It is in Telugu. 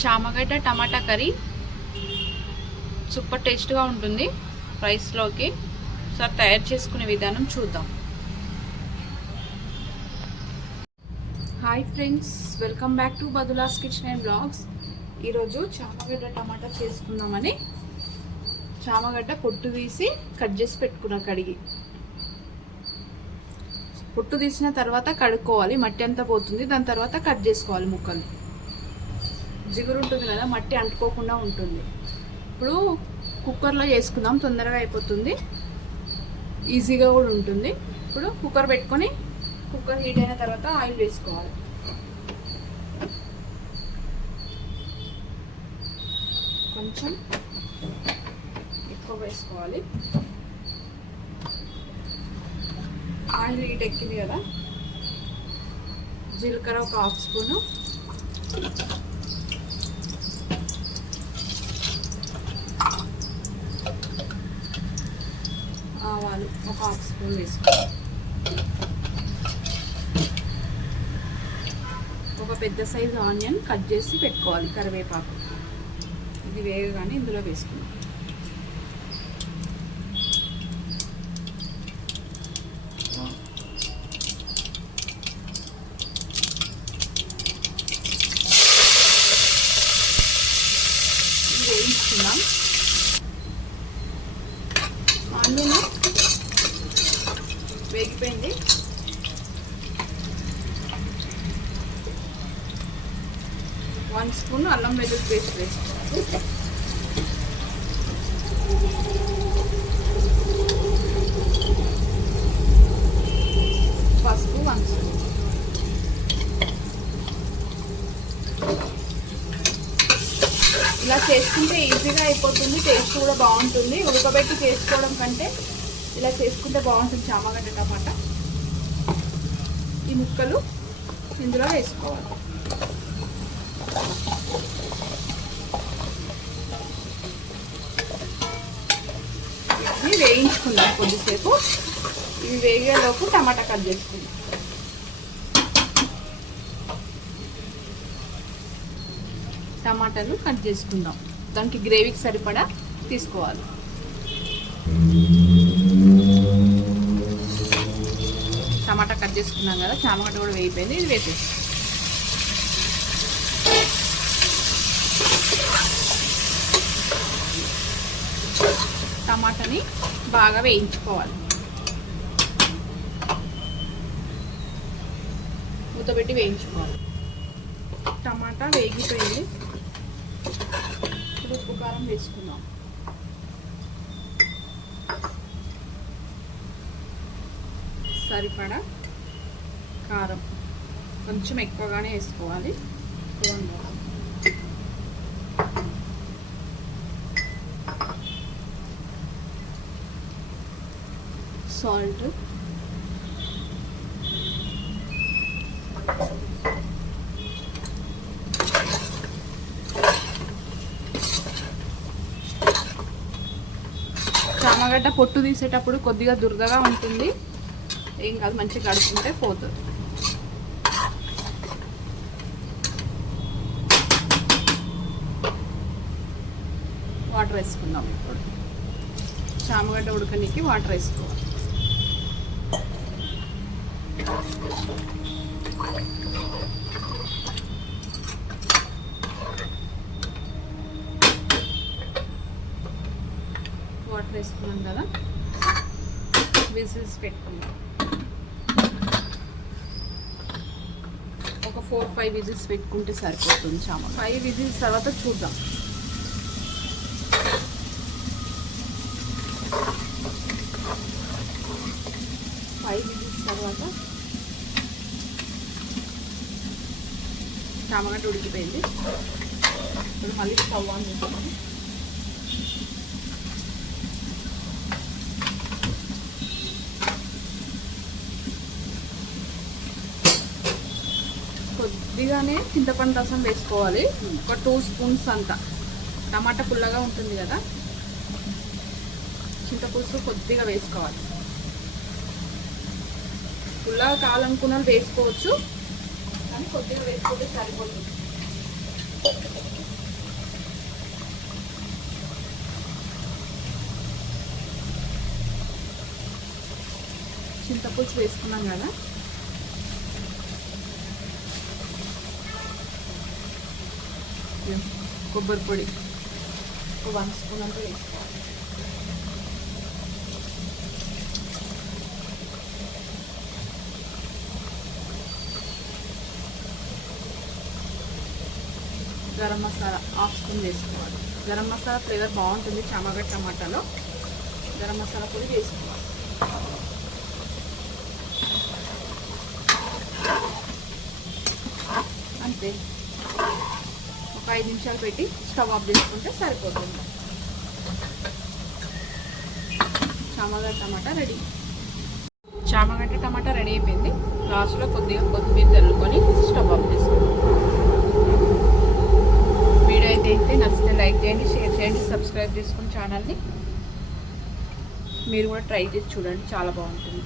చామగడ్డ టమాటా కర్రీ సూపర్ టేస్ట్గా ఉంటుంది రైస్లోకి. ఒకసారి తయారు చేసుకునే విధానం చూద్దాం. Hi friends, welcome back to బదులాస్ కిచెన్ అండ్ బ్లాగ్స్. ఈరోజు చామగడ్డ టమాటా చేసుకుందామని చామగడ్డ పొట్టు తీసి కట్ చేసి పెట్టుకున్నా. కడిగి పొట్టు తీసిన తర్వాత కడుక్కోవాలి, మట్టి అంతా పోతుంది. దాని తర్వాత కట్ చేసుకోవాలి ముక్కలు. జిగురు ఉంటుంది కదా, మట్టి అంటుకోకుండా ఉంటుంది. ఇప్పుడు కుక్కర్లో చేసుకుందాం, తొందరగా అయిపోతుంది, ఈజీగా కూడా ఉంటుంది. ఇప్పుడు కుక్కర్ పెట్టుకొని కుక్కర్ హీట్ అయిన తర్వాత ఆయిల్ వేసుకోవాలి. కొంచెం ఎక్కువ వేసుకోవాలి. ఆయిల్ హీట్ ఎక్కింది కదా, జీలకర్ర ఒక 1/2 స్పూను, ఆవాలు ఒక 1/2 స్పూన్ వేసుకోవాలి. ఒక పెద్ద సైజు ఆనియన్ కట్ చేసి పెట్టుకోవాలి. కరివేపాకు ఇది వేగగానే ఇందులో వేసుకున్నాం. ఇది వేయించుకుందాం. ఆనియన్ వేగిపోయింది. వన్ స్పూన్ అల్లం వెల్లుల్లి పేస్ట్ వేసుకోవాలి. పసుపు 1 స్పూన్. ఇలా చేసుకుంటే ఈజీగా అయిపోతుంది, టేస్ట్ కూడా బాగుంటుంది. ఉడకబెట్టి చేసుకోవడం కంటే ఇలా చేసుకుంటే బాగుంటుంది చామగడ్డ టమాటా. ఈ ముక్కలు ఇందులో వేసుకోవాలి. ఇవి వేయించుకుందాం కొద్దిసేపు. ఇవి వేగేలోపు టమాటా కట్ చేసుకుందాం. టమాటాలు కట్ చేసుకుందాం. దానికి గ్రేవీకి సరిపడా తీసుకోవాలి. టమాటా కట్ చేసుకున్నాం కదా, చామగడ్డ కూడా వేగిపోయింది. ఇది వేసేసి టమాటాని బాగా వేయించుకోవాలి. మూతపెట్టి వేయించుకోవాలి. టమాటా వేగిపోయింది. ఇప్పుడు ఉప్పు కారం వేసుకుందాం. సరిపడా కారం కొంచెం ఎక్కువగానే వేసుకోవాలి. సాల్ట్, చామగడ్డ పొట్టు తీసేటప్పుడు కొద్దిగా దురదగా ఉంటుంది, ఏం కాదు, మంచిగా కడుక్కుంటే పోతుంది. వాటర్ వేసుకుందాం. ఇప్పుడు చామగడ్డ ఉడకనికి వాటర్ వేసుకోవాలి. వాటర్ వేసుకున్నాం కదా, విజిల్స్ పెట్టుకుందాం. ఒక 4-5 విజిల్స్ పెట్టుకుంటే సరిపోతుంది. చామ 5 విజిల్స్ తర్వాత చూద్దాం. తర్వాత చామగడ్డ ఉడికిపోయింది. ఇప్పుడు మళ్ళీ స్టవ్ ఆన్ చేసుకొని కొద్దిగానే చింతపండు రసం వేసుకోవాలి. ఒక 2 స్పూన్స్ అంతా. టమాటా పుల్లగా ఉంటుంది కదా, చింతపులుసు కొద్దిగా వేసుకోవాలి. పుల్లగా కావాలనుకున్న వేసుకోవచ్చు, కానీ కొద్దిగా వేసుకుంటే సరిపోతుంది. చింతపులుసు వేసుకున్నాం కదా, కొబ్బరి పొడి 1 స్పూన్ అంతా వేసుకోవాలి. గరం మసాలా 1/2 స్పూన్ వేసుకోవాలి. గరం మసాలా ఫ్లేవర్ బాగుంటుంది చామగడ్డ టమాటాలో. గరం మసాలా పొడి వేసుకోవాలి. అంతే, ఒక 5 నిమిషాలు పెట్టి స్టవ్ ఆఫ్ చేసుకుంటే సరిపోతుంది. చామగడ్డ టమాటా రెడీ. చామగడ్డ టమాటా రెడీ అయిపోయింది. లాస్ట్లో కొద్దిగా కొత్తిమీర చల్లుకొని స్టవ్ ఆఫ్ చేసుకుంటాం. వీడియో అయితే నచ్చితే లైక్ చేయండి, షేర్ చేయండి, సబ్స్క్రైబ్ చేసుకుని ఛానల్ని మీరు కూడా ట్రై చేసి చూడండి, చాలా బాగుంటుంది.